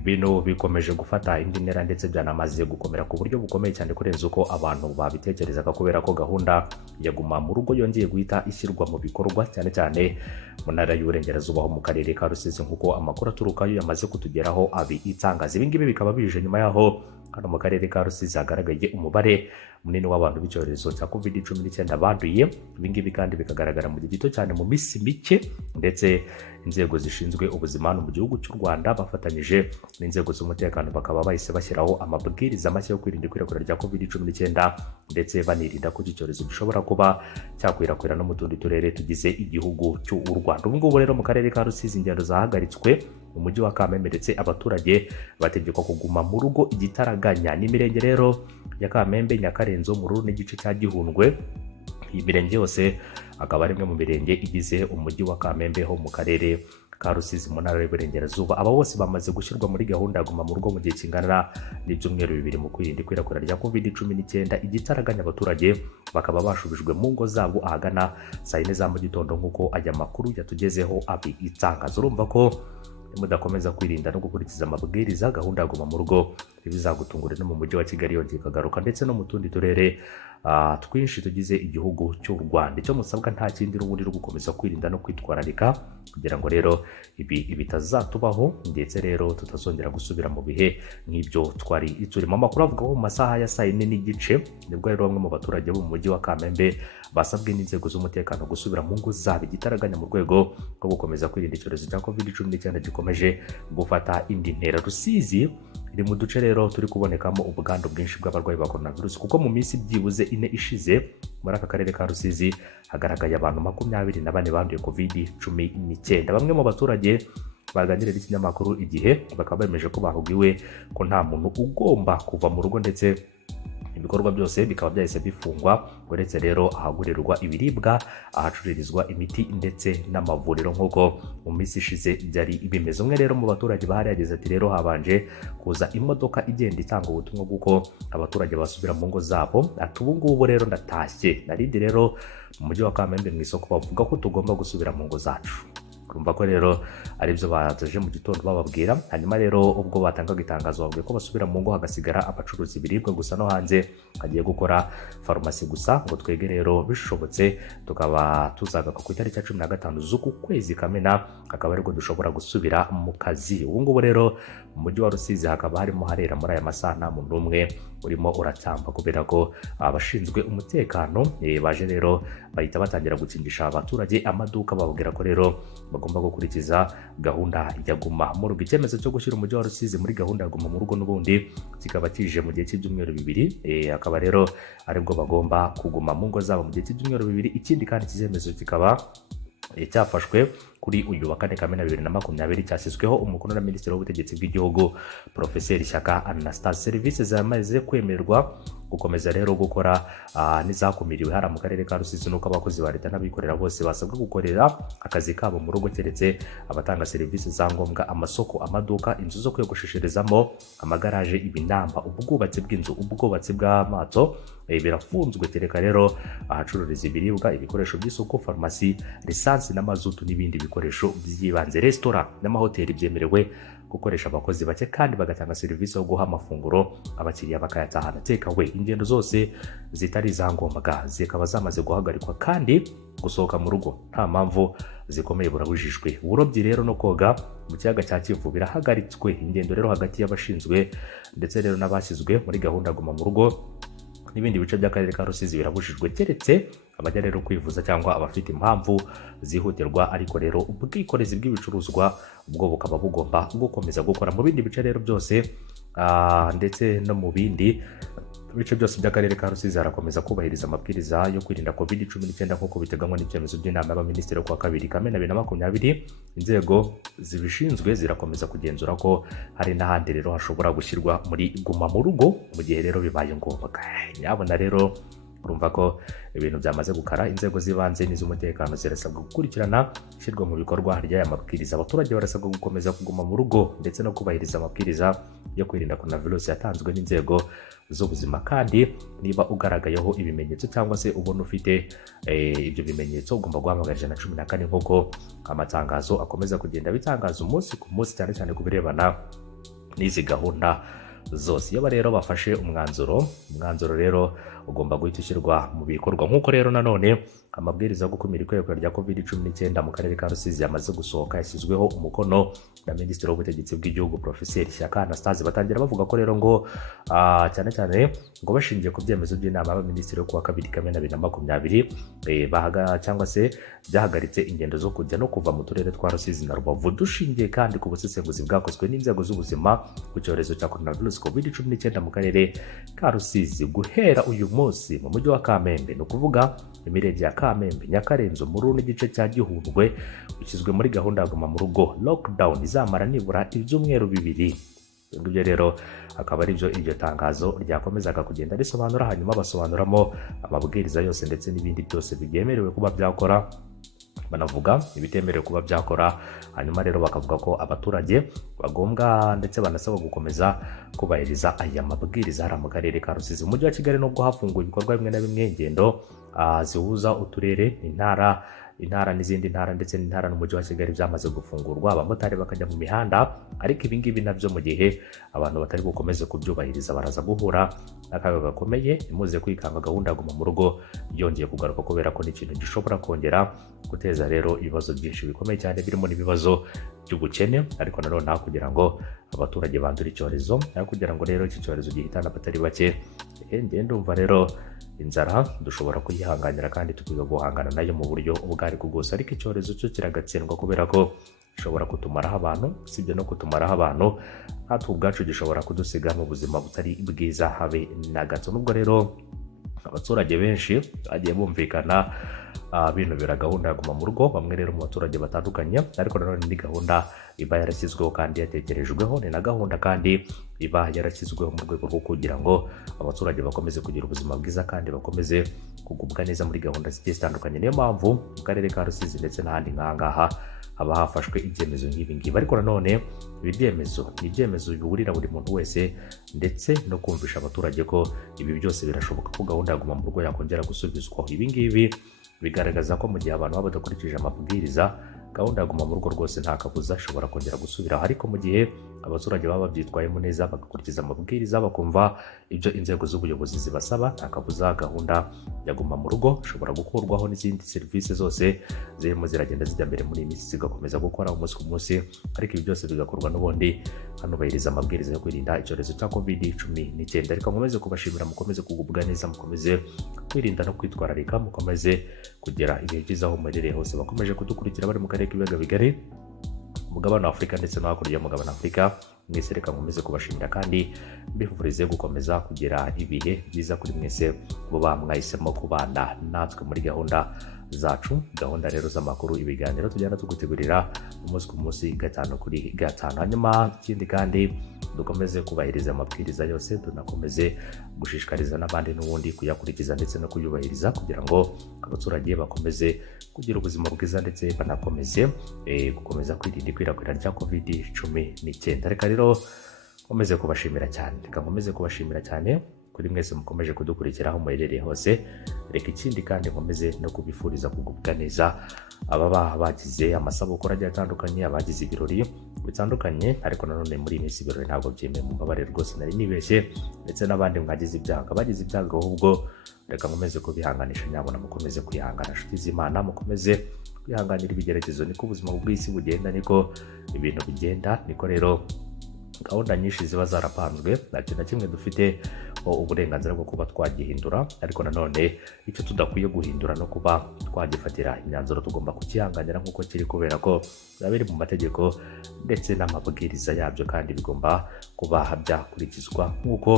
ibintu bikomeje gufata indi ntera ndetse byanamaze gukomera ku buryo bukomeye cyane kurenza uko abantu babitekerezaga, kubera ko gahunda ya guma mu rugo yongeye guhita ishyirwa mu bikorwa cyane cyane mu ntara y'uburengerazuba ho mu karere ka Rusizi, nk'uko amakuru aturukayo yamaze kutugeraho abitangaza. Ibi ngibi bikaba bije nyuma yaho hano mu karere ka Rusizi hagaragaye umubare munini w'abantu b'icyorezo cya COVID-19 banduye. Ibi ngibi kandi bikagaragara mu gihe gito cyane mu minsi mike, ndetse inzego zishinzwe ubuzima hano mu gihugu cy'u Rwanda bafatanyije n'inzego z'umutekano bakaba bahise bashyiraho amabwiriza mashya yo kwirinda ikwirakwira rya COVID-19 ndetse banirinda ko iki cyorezo gishobora kuba cyakwirakwira no mu tundi turere tugize igihugu cy'u Rwanda. Ubu ngubu rero mu karere ka Rusizi ingendo zahagaritswe mu mujyi wa Kamembe, ndetse abaturage bategekwa kuguma mu rugo igitaraganya. n'imirenge rero ya Kamembe, Nyakarenzo, Mururu n'igice cya Gihundwe. Iyi mirenge yose akaba ari imwe mu mirenge igize umujyi wa Kamembe ho mu karere ka Rusizi mu ntara y'Iburengerazuba. Aba bose bamaze gushyirwa muri gahunda ya guma mu rugo mu gihe kingana n'ibyumweru 2 mu kwirinda ikwirakwira rya COVID-19 igitaraganya. Abaturage bakaba bashubijwe mu ngo zabo ahagana saa 4 za mu gitondo, nk'uko aya makuru yatugezeho abitangaza. Urumva ko mudakomeza kwirinda no gukurikiza amabwiriza, gahunda ya guma mu rugo ibizagutungura no mu mujyi wa Kigali yongeye kagaruka, ndetse no mu tundi turere twinshi tugize igihugu cy'u Rwanda. Icyo musabwa nta kindi n'ubundi no gukomeza kwirinda no kwitwararika kugira ngo rero ibi bitazatubaho, ndetse rero tutazongera gusubira mu bihe nk'ibyo twari turimo. Amakuru avuga ko mu masaha ya saa 4 n'igice nibwo rero bamwe mu baturage bo mu mujyi wa Kamembe basabwe n'inzego z'umutekano gusubira mu ngo zabo igitaraganya mu rwego rwo gukomeza kwirinda icyorezo cya COVID-19 gikomeje gufata indi ntera. Rusizi iri mu duce rero turi kubonekamo ubwandu bwinshi bw'abarwayi ba coronavirus, kuko mu minsi byibuze 4 ishize muri aka karere ka Rusizi hagaragaye abantu 24 banduye COVID-19. Bamwe mu baturage baganiriye n'ikinyamakuru Igihe bakaba bemeje ko bahugiwe ko nta muntu ugomba kuva mu rugo, ndetse ibikorwa byose bikaba byahise bifungwa, uretse rero ahagurirwa ibiribwa, ahacururizwa imiti ndetse n'amavuriro nk'uko mu minsi ishize byari bimeze. Umwe rero mu baturage bahari yagize ati rero habanje kuza imodoka igenda itanga ubutumwa bw'uko abaturage basubira mu ngo zabo. Ati ubu ngubu rero ndatashye, narindi rero mu mujyi wa Kamembe mu isoko bavuga ko tugomba gusubira mu ngo zacu. Urumva ko rero ari byo bataje mu gitondo bababwira. Hanyuma rero ubwo batangaga itangazo babwiye ko basubira mu ngo hagasigara abacuruza ibiribwa gusa, no hanze hagiye gukora farumasi gusa. Ngo twege rero bishobotse tukaba tuzagaruka ku itariki ya 15 z'uku kwezi Kamena, akaba ariko dushobora gusubira mu kazi. Ubu ngubu rero mu mujyi wa Rusizi hakaba harimo harera muri aya masaha nta muntu umwe urimo uratamba, kubera ko abashinzwe umutekano baje rero bahita batangira gukingisha abaturage amaduka, bababwira ko rero bagomba gukurikiza gahunda ya guma mu rugo. Icyemezo cyo gushyira umujyi wa Rusizi muri gahunda ya guma mu rugo n'ubundi kikaba kije mu gihe cy'ibyumweru 2, akaba rero aribwo bagomba kuguma mu ngo zabo mu gihe cy'ibyumweru 2. Ikindi kandi icyemezo kikaba cyafashwe kuri uyu wa 4 Kamena 2020, cyashyizweho umukono na Minisitiri w'Ubutegetsi bw'Igihugu Professeur Shyaka Anastase. Serivisi zamaze kwemerwa gukomeza rero gukora n'izakumiriwe hara mu karere ka Rusizi, nuko abakozi ba leta n'abikorera bose basabwa gukorera akazi kabo mu rugo, keretse abatanga serivisi za ngombwa, amasoko, amaduka, inzu zo kwiyogoshesherezamo, amagaraje, ibinamba, ubwubatsi bw'inzu, ubwubatsi bw'amato birafunzwe, kereka rero ahacururiza ibiribwa, ibikoresho by'isuku, farumasi, lisansi n'amazutu n'ibindi bikoresho by'ibanze. Restaurant n'amahoteli byemerewe gukoresha abakozi bake kandi bagatanga serivisi yo guha amafunguro abakiriya bakayatahana takeaway. Ingendo zose zitari izangombwa zikaba zamaze guhagarikwa, kandi gusohoka mu rugo nta mpamvu zikomeye burabujijwe. Uburobyi rero no koga mu kiyaga cya Kivu birahagaritswe. Ingendo rero hagati y'abashinzwe ndetse rero n'abashyizwe muri gahunda guma mu rugo n'ibindi bice by'akarere ka Rusizi birabujijwe, keretse abajya rero kwivuza cyangwa abafite impamvu zihutirwa. Ariko rero ubwikorezi bw'ibicuruzwa ubwo bukaba bugomba gukomeza gukora. Mu bindi bice rero byose ndetse no mu bindi bice byose by'akarere ka Rusizi harakomeza kubahiriza amabwiriza yo kwirinda COVID-19 nk'uko biteganywa n'icyemezo by'inama y'abaminisitiri ku wa 2 Kamena 2020. Inzego zibishinzwe zirakomeza kugenzura ko hari n'ahandi rero hashobora gushyirwa muri guma mu rugo mu gihe rero bibaye ngombwa. Nyabona rero urumva ko ibintu byamaze gukara. Inzego z'ibanze n'iz'umutekano zirasabwa gukurikirana ishyirwa mu bikorwa ry'aya mabwiriza. Abaturage barasabwa gukomeza kuguma mu rugo ndetse no kubahiriza amabwiriza yo kwirinda coronavirus yatanzwe n'inzego z'ubuzima. Kandi niba ugaragayeho ibimenyetso cyangwa se ubona ufite ibyo bimenyetso, ugomba guhamagara 114 nk'uko amatangazo akomeza kugenda bitangaza umunsi ku munsi, cyane cyane ku birebana n'izi gahunda zose. Iyo rero bafashe umwanzuro rero ugomba guhita ushyirwa mu bikorwa. Nk'uko rero nanone amabwiriza yo gukumira ikwirakwira rya COVID-19 mu karere ka Rusizi yamaze gusohoka, yashyizweho umukono na Minisitiri w'Ubutegetsi bw'Igihugu Professeur Shyaka Anastase. Batangira bavuga ko rero ngo cyane cyane ngo bashingiye ku byemezo by'inama y'abaminisitiri yo kuwa 2 Kamena 2020 cyangwa se byahagaritse ingendo zo kujya no kuva mu turere twa Rusizi na Rubavu, dushingiye kandi ku busesenguzi bwakozwe n'inzego z'ubuzima ku cyorezo cya coronavirus COVID-19 mu karere ka Rusizi. Guhera uyu munsi mu mujyi wa Kamembe, ni ukuvuga imirenge ya Kamembe, Nyakarenzo, Muru n'igice cya Gihundwe, ushyizwe muri gahunda ya guma mu rugo. Lockdown izamara nibura ibyumweru 2. Ibyo rero akaba ari byo iryo tangazo ryakomezaga kugenda risobanura, hanyuma basobanuramo amabwiriza yose ndetse n'ibindi byose byemerewe kuba byakora, banavuga ibitemerewe kuba byakora. Hanyuma rero bakavuga ko abaturage bagombwa ndetse banasaba gukomeza kubahiriza aya mabwiriza hari mu karere ka Rusizi. Mu mujyi wa Kigali nubwo hafunguwe ibikorwa bimwe na bimwe, ingendo zihuza uturere, intara n'izindi ntara ndetse n'intara n'umujyi wa Kigali byamaze gufungurwa, abamotari bakajya mu mihanda. Ariko ibi ngibi nabyo mu gihe abantu batari bukomeze kubyubahiriza baraza guhura n'akaga gakomeye. Imuze kwikanga gahunda guma mu rugo yongeye kugaruka, kubera ko n'ikintu gishobora kongera guteza rero ibibazo byinshi bikomeye cyane, birimo n'ibibazo by'ubukene. Ariko nanone kugira ngo abaturage bandure icyorezo, kugira ngo rero iki cyorezo gihitana abatari bake, ndumva rero inzara dushobora kuyihanganira kandi tukiga guhangana nayo mu buryo ubwo ariko bwose. Ariko icyorezo cyo kiragatsindwa, kubera ko gishobora kutumaraho abantu. Sibyo no kutumaraho abantu, natwe ubwacu gishobora kudusiga mu buzima butari bwiza habe na gato. Nubwo rero abaturage benshi bagiye bumvikana binubira gahunda ya guma mu rugo, bamwe rero mu baturage batandukanye, ariko nanone ni gahunda iba yarashyizweho kandi yatekerejweho, ni na gahunda kandi iba yarashyizweho mu rwego rwo kugira ngo abaturage bakomeze kugira ubuzima bwiza kandi bakomeze kugubwa neza muri gahunda zigiye zitandukanye. Niyo mpamvu mu karere ka Rusizi ndetse n'ahandi nk'ahangaha haba hafashwe ibyemezo nk'ibi ngibi. Ariko nanone ibi byemezo ni ibyemezo biburira buri muntu wese, ndetse no kumvisha abaturage ko ibi byose birashoboka ko gahunda ya guma mu rugo yakongera gusubizwaho. Ibi ngibi bigaragaza ko mu gihe abantu baba badakurikije amabwiriza, gahunda ya guma mu rugo rwose nta kabuza ishobora kongera gusubiraho. Ariko mu gihe abaturage baba babyitwayemo neza, bagakurikiza amabwiriza, bakumva ibyo inzego z'ubuyobozi zibasaba, nta kabuza gahunda ya guma mu rugo ishobora gukurwaho, n'izindi serivisi zose zirimo ziragenda zijya mbere muri iyi minsi zigakomeza gukora umunsi ku munsi. Ariko ibi byose bigakorwa n'ubundi hanubahiriza amabwiriza yo kwirinda icyorezo cya COVID-19. Ariko mukomeze kubashimira, mukomeze kugubwa neza, mukomeze kwirinda no kwitwararika, mukomeze kugira ibihe byiza aho muherereye hose. Bakomeje kudukurikira bari mu karere k'ibiyaga bigari, umugabane wa Afurika ndetse no hakurya y'umugabane wa Afurika. Mwese reka nkomeze kubashimira kandi mbifurize gukomeza kugira ibihe byiza kuri mwese muba mwahisemo kubana natwe muri gahunda zacu, gahunda rero z'amakuru, ibiganiro tujyana tugutegurira umunsi ku munsi, 5 kuri 5. Hanyuma ikindi kandi dukomeze kubahiriza amabwiriza yose, tunakomeze gushishikariza n'abandi n'ubundi kuyakurikiza ndetse no kuyubahiriza, kugira ngo abaturage bakomeze kugira ubuzima bwiza ndetse banakomeze gukomeza kwirinda ikwirakwira rya COVID-19. Reka rero nkomeze kubashimira cyane kuri mwese mukomeje kudukurikira aho muherereye hose. Reka ikindi kandi nkomeze no kubifuriza kugubwa neza ababa bagize amasabukuru agiye atandukanye, abagize ibirori bitandukanye. Ariko nanone muri iyi minsi ibirori ntabwo byemewe, mu mbabare rwose nari nibeshye, ndetse n'abandi mwagize ibyago, bagize ibyago ahubwo reka nkomeze kubihanganisha, nyabona mukomeze kwihangana nshuti z'Imana, mukomeze kwihanganira ibigeragezo. Niko ubuzima bw'isi bugenda, niko ibintu bigenda, niko rero gahunda nyinshi ziba zarapanzwe, nta kintu na kimwe dufite uburenganzira bwo kuba twagihindura. Ariko nanone icyo tudakwiye guhindura no kuba twagifatira imyanzuro, tugomba kukihanganira nk'uko kiri, kubera ko biba biri mu mategeko ndetse n'amabwiriza yabyo, kandi bigomba kuba byakurikizwa nk'uko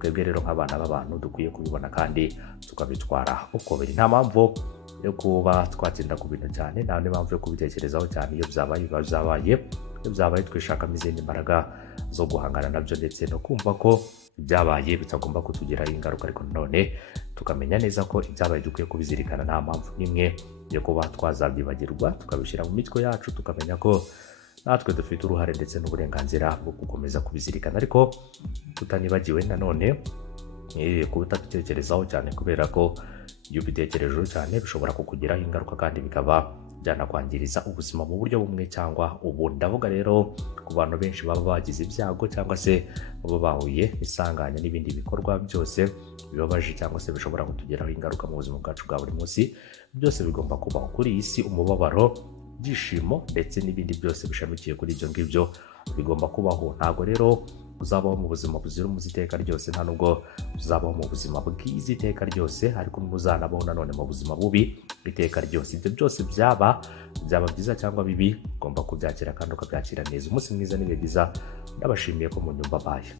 twebwe rero nk'abana b'abantu dukwiye kubibona kandi tukabitwara uko biri. Nta mpamvu yo kuba twatsinda ku bintu cyane, nta mpamvu yo kubitekerezaho cyane. Iyo byabaye biba byabaye, iyo byabaye twishakamo izindi mbaraga zo guhangana nabyo, ndetse no kumva ko ibyabaye bitagomba kutugiraho ingaruka. Ariko nanone tukamenya neza ko ibyabaye dukwiye kubizirikana, nta mpamvu n'imwe yo kuba twazabyibagirwa, tukabishyira mu mitwe yacu, tukamenya ko natwe dufite uruhare ndetse n'uburenganzira bwo gukomeza kubizirikana. Ariko tutanibagiwe nanone kutabitekerezaho cyane, kubera ko iyo ubitekerejeho cyane bishobora kukugiraho ingaruka kandi bikaba byanakwangiriza ubuzima mu buryo bumwe cyangwa ubundi. Ndavuga rero ku bantu benshi baba bagize ibyago cyangwa se baba bahuye n'isanganya n'ibindi bikorwa byose bibabaje cyangwa se bishobora kutugeraho ingaruka mu buzima bwacu bwa buri munsi, byose bigomba kubaho kuri iyi si. Umubabaro, ibyishimo ndetse n'ibindi byose bishamikiye kuri ibyo ngibyo bigomba kubaho. Ntabwo rero uzabaho mu buzima buzira umuze iteka ryose, nta nubwo uzabaho mu buzima bwiza iteka ryose, ariko ntuzanabaho nanone mu buzima bubi iteka ryose. Ibyo byose byaba byiza cyangwa bibi, ugomba kubyakira kandi ukabyakira neza. Umunsi mwiza n'ibihe byiza, ndabashimiye ko munyumva baye.